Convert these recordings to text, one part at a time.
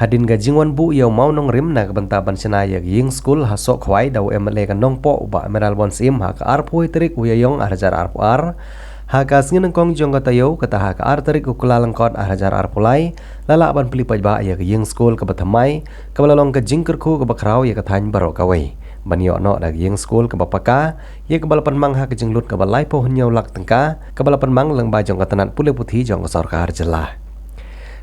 Hadin gajingwan bu yau mau nong rim na bentaban senaya ying school hasok khwai dau MLA kan nong po ba Emerald Bonsim ha ka arpoi terik uyayong arjar arpuar ha ka singin kong jong kata yau kata ha ka ar terik ukulalangkot arjar arpulai lala ban pelipaj ba ya ying school ka batamai ka balalong ka jingker ku ka bakrau ya ka than baro ka wei ban yo no dag ying school ka bapaka ya ka balapan mang ha ka jinglut ka balai po hunyau lak tengka ka balapan mang lang ba jong katanan pule puthi jong ka sarkar jelah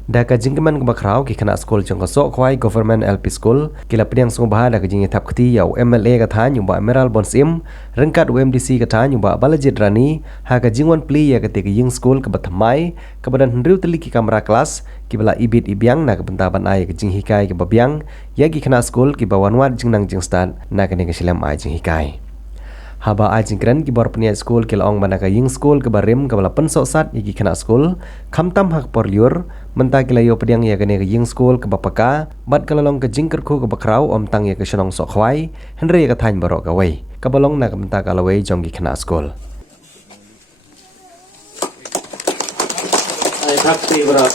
Daka jingkeman kebakrau ki kena skol jong kosok kwai government LP school kila pediang sung bah daka jingi tap keti yau MLA kata nyumba Emerald Bonsim rengkat UMDC kata nyumba Balajid Rani haka jingwan pli ya ketika ying school ke batamai kebadan hendriu teli ki kamera kelas ki bala ibit ibiang na kebentaban ai ke jing hikai ke babiang ya ki kena skol ki bawanwat jingnang jing stad na kene ke silam ai jing hikai Haba ajingkran ki bor peniat school ki laong manaka ying school ke barim ke bala pensok sat yaki kena school kamtam hak porliur menta ki layo pediang ya kene ke ying school ke bapaka bat kalalong ke jingker ku ke bakrau om tang ya ke senong sok khwai henry ya ke thain barok ka wei ka balong na menta ka lawei jong ki kena school ai thakti bra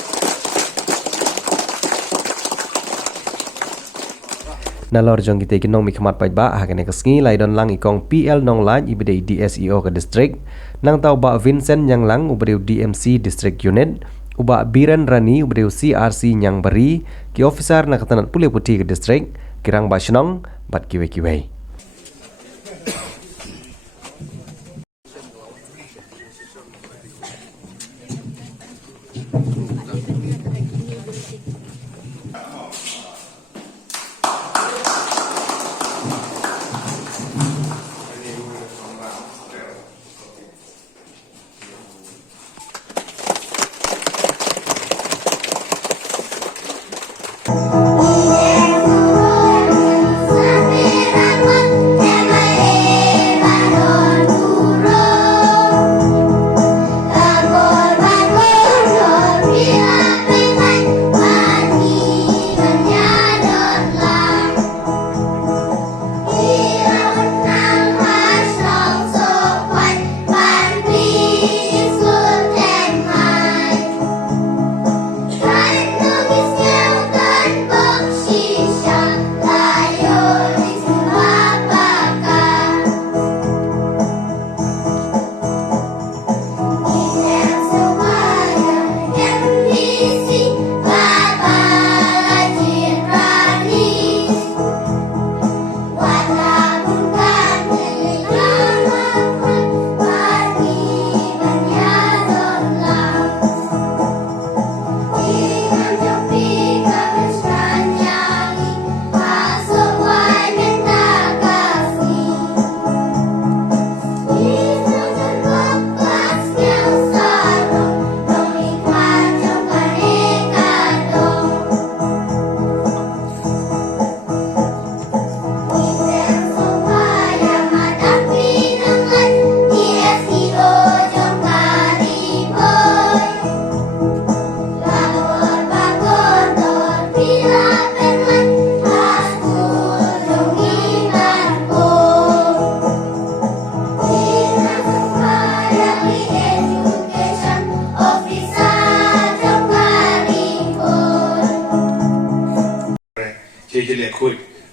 Nalor jong kita kinong mikmat pajba hakane kesngi laidon lang ikong PL nong lan ibede DSEO ke district nang tau ba Vincent yang lang ubede DMC district unit uba Biran Rani ubede CRC yang beri ki officer na katanat pule putih ke district kirang ba senong bat kiwe-kiwe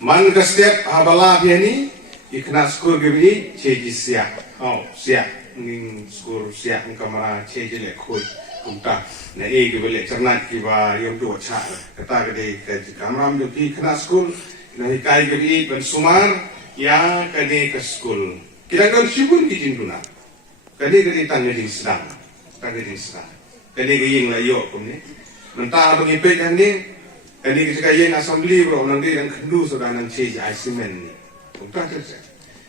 Man ka step habala biani ikna skor gibi cheji sia sia ning skor sia ng kamera cheji le khoi kumta na e gibi le charnat ki ba yom do cha kata gede ka kamera am jo ki ikna skor na hikai gibi ban sumar ya kade ka skol kira kan shibun ki jinduna kade tangge di sedang kade ying la yo kumne menta bangi pe kan ni Kani kita yang assembly bro, nanti yang kendu sudah nanti jadi semen ni. Untuk apa saja?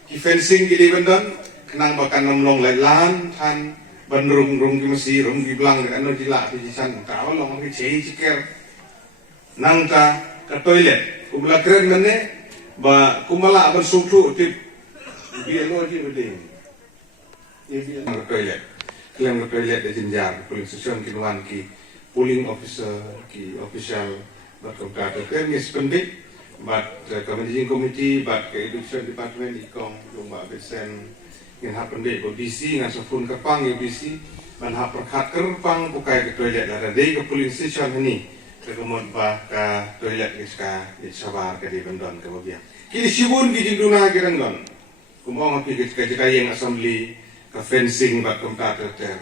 Ki fencing kita bandon, kenang bahkan nomlong lelan, tan bandrung ki mesti rung ki belang dengan anu jila di sana. Tahu long ki cai ciker, nang ta ke toilet. Kumala keren mana? Ba kumala bersungtu tip biar lo di beding. Ini biar toilet. Kalian ke toilet di jenjar, polling station kinuan ki polling officer ki official. But compared to is pendek, but managing committee, but education department ikong lumba besen yang happen deh, BC ngan sofun kepang BC, man hap perkat kerpang bukai ke toilet ada deh ke polling station ini, kemudian bah ke toilet kita sabar ke di bendon ke bagian. Kini sibun di jinduna kiranggon. Kumong api ke yang assembly ke fencing bak komputer ter.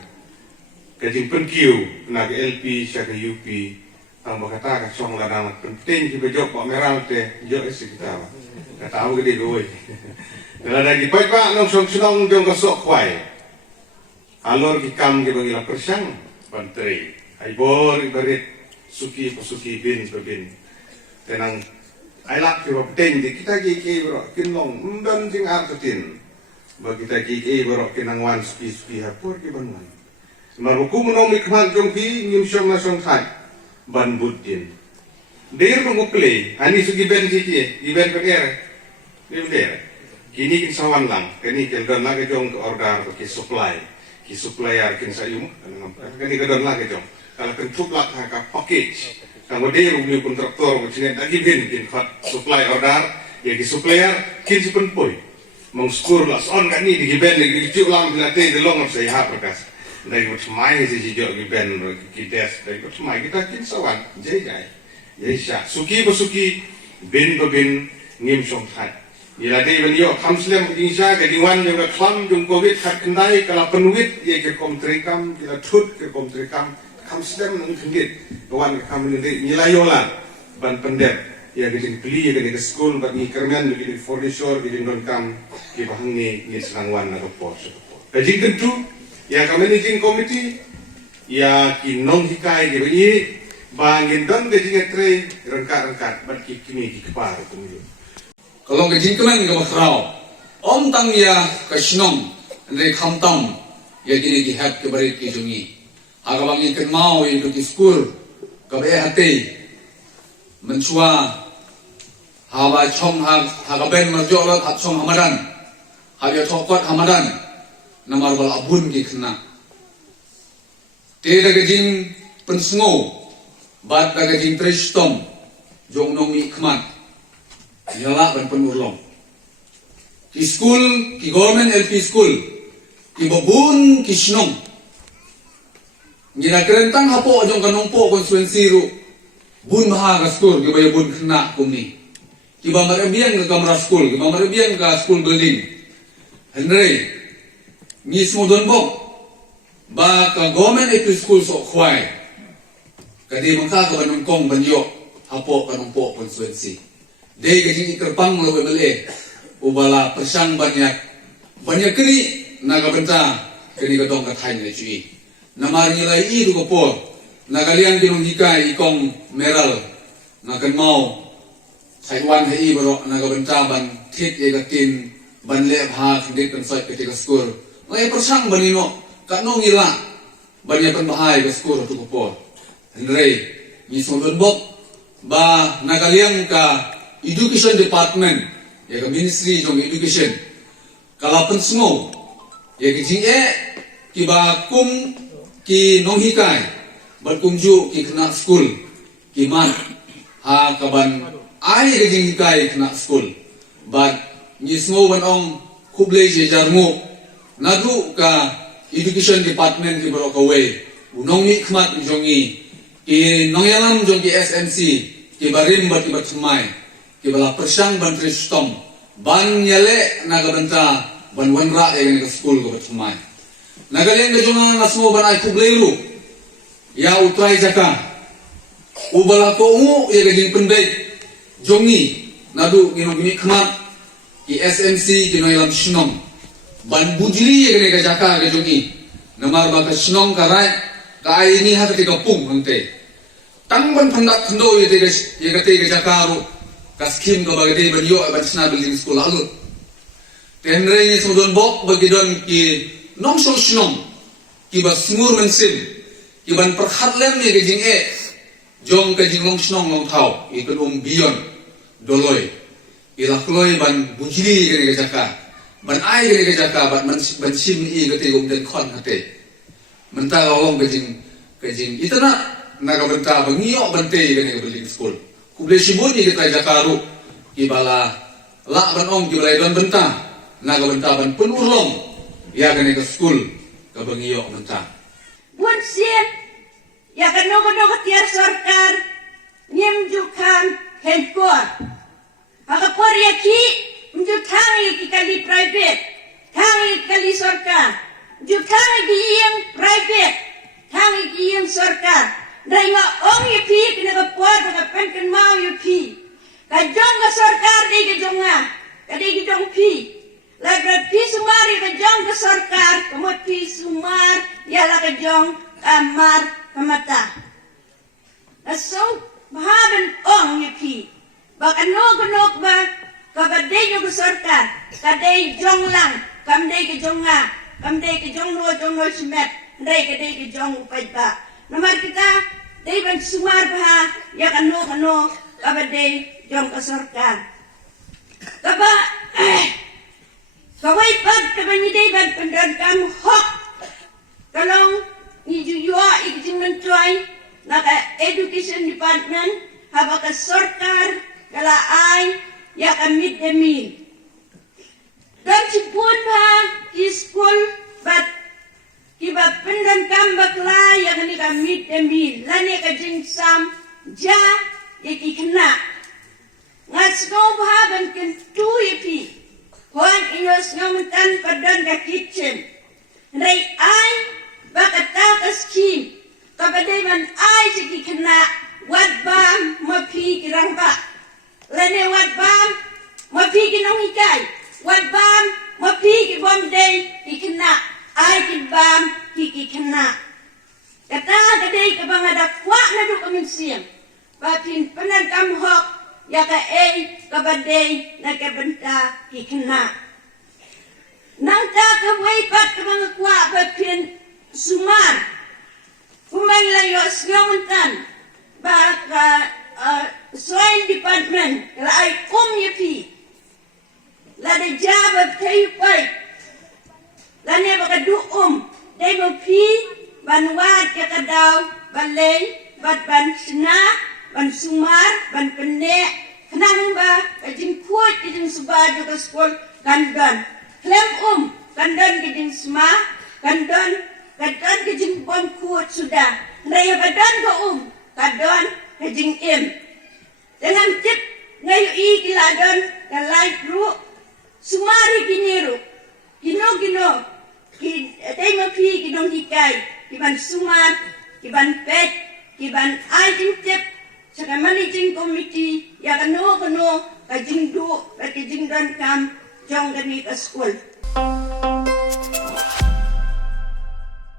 Ke penkiu na ke LP sya ke UP ang bakata ka song ladang penting ki bejok pak meral te jo isi kita. Ka tahu gede goy. Kalau ada di pak nong song sunong jong ka sok kwai. Alor ki kam ki bagi la persang pantri. Ai bor ibarit suki pasuki bin pebin. Tenang ai lak ki penting di kita ki bro kinong undan sing artetin. Bagi kita ki bro kinang wan spi hapur ki banwan. Maruku menomik mat jong pi ngim syong na syong thai ban buddin. Der menguple ani sugi ben siki di ben peker. Dim der. Kini kin sawan lang kini kel don lagi jong ke order ki supply. Ki supplier kin sayum kini ke don lagi jong. Kalau ken tuplak ka package. Kamu der umi kontraktor macam lagi bin kin khat supply order ya ki supplier kin sipen poi. Mong skur las on kan ni di ben di cuk lam dilate de long saya ha perkas. Dari macam mai si jijok di ben kides dari macam mai kita kin sawan jai sya suki basuki bin ngim song thai ila dei ben yo khamslem insya ke diwan yo khlam jung covid khat kendai kala penuit ye ke kom trikam kila thut ke kom trikam khamslem nang khingit wan kam ni dei nilai yola ban pendep ya ke beli ya ke school bat ni kermian ni di furniture di non kam ki bahang ni serangwan na po kajing tentu ya managing committee ya kinong hikai ke bagi bangin don ke jingetre rengkat bat ki kini ki kepar tu. Kalau ke jingkeman ke makrau om tang ya ke sinong andre khamtam ya gini ki hat ke barit ki jungi aga bangin ken mau itu ki school ke be hati mensua hawa chong ha ga ben marjo lot hat chong hamadan habya thokot hamadan namar bal abun ki khna te daga jing pensngo bat daga jing tristom jong nong mi khmat yala ban penurlong ki school ki government LP school ki babun ki snong ngira kerentang hapo jong kanong po konstituensi ru bun maha ka school ki bay bun khna kumni ki ba marabiang ka kamera school ki ba marabiang ka school building henry ni smodon bok ba ka government LP school so khwai kadi mangka ka banong kong banyo hapo kanong po konstituensi dei ka jing ikerpang lo MLA ubala persang banyak kini naga benta kini ka dong ka thai na chui namar nilai I du ko po nagalian kinong hikai ikong meral nakan mau Taiwan hai baro naga benta ban thit ye ka tin ban le bha khindit kan soi ka te ka skor ngai persang banino ka no ngila banyak pan bahai ka skor tu ko po henry ni sondon bok ba nagalian ka education department ya ka ministry jong education kalapan semua ya ki jing ki ba kum ki nong hikai bat kum ju ki kena school ki man ha kaban ai ki jing hikai kena school bat ni semua ban ong kuble je jarmu nadu ka education department ki baro ka we unong ni khmat jongi ki nong yalam jong ki SMC ki barim bat ki bat semai ki bala persang ban tristom ban yale naga benta ban wanra yang ke school ko batmai naga len ke jonga nasmo ban ai kublelu ya utrai jaka ubala ko mu ya ke jing pendai jongi nadu ngino gimi khmat ki SMC ki no yalam shinong ban bujli ya ke jaka ke jongi namar ba ka shinong ka rai ka ai ni ha ke kapung hangte tang ban phandak thndo ya ke jaka ru kaskim ka bagay banyo ban sna building school alut tenre ni sudon bok bagi don ki nong sosnong ki ba smur mensim ki ban perhatlem ni ke jing jong ke jing long snong long thau i kun bion doloi i lakloi ban bujili ke jaka ban ai ke jaka ban sim i ke te den khon hate menta long ke jing itana naga benta bangio bante ke building school kuble shibun ni kita jakaru ibala la ban ong kibalai don benta naga benta ban penurlong ya kene ke school ke bangio benta bun sim ya kano tiar sarkar nyem jukan henkor hakapor yaki mju tangi kali private tangi kali sarkar jukan yang private tangi yang sarkar dai nga ong yupi kena kapor ka pen mau yupi ka jong ka sarkar dai ka jonga ka dai ka jong pi lagra pi sumari ka jong ka sarkar kamot pi sumar yala ka jong kamar kamata aso bahaban ong yupi bak anok ba kabadai yo ka sarkar kadai jong lang kamdai ka jonga kamdai ka jong no simet dai ka jong upai ba nomor kita dai ban sumar bah ya kano kabadai jong ka sarkar kaba kawai pag kabani dai ban pendan kam hok kalong ni juyua ikjiman tuai naka education department haba ka sarkar kala ay ya ka midday meal dan sipun bah di school but kiba pendan kam bakla ya kani ka midday meal lani ka jingsam ja yaki kena ngas no bahaban ken tu yipi hoan inos ngamuntan padan ka kitchen rai ay bakata ka skim kabadai man ay siki kena wat bam mapi kirang ba lani wat bam mapi kinong hikay wat bam mapi ki bom day ikena ay kibam kiki kena kata kadai kabang ada kwa na do kamin siyang bapin penan kam hok ya ka kabadai na kabanta kikena nang ta ka wai pat kabang kwa bapin sumar kumang layo sngontan ba ka soil department la ay yapi la de jaba tay pai la ne ba ka dai mo pi banwat ka kadaw balay bat ban sna ban sumar ban penne kenang ba kajing kuat kajing subado ka skol kandan klem kandan kajing sma kandan kajing bom kuat sudah raya badan ka kadon kajing dengan tip ngayo kiladon ka light ru sumari kiniru gino ki tay mapi kinong hikay kiban sumar kiban pet kiban ajing tip saka managing committee ya kano kajing du kajing don kam jong gani ka school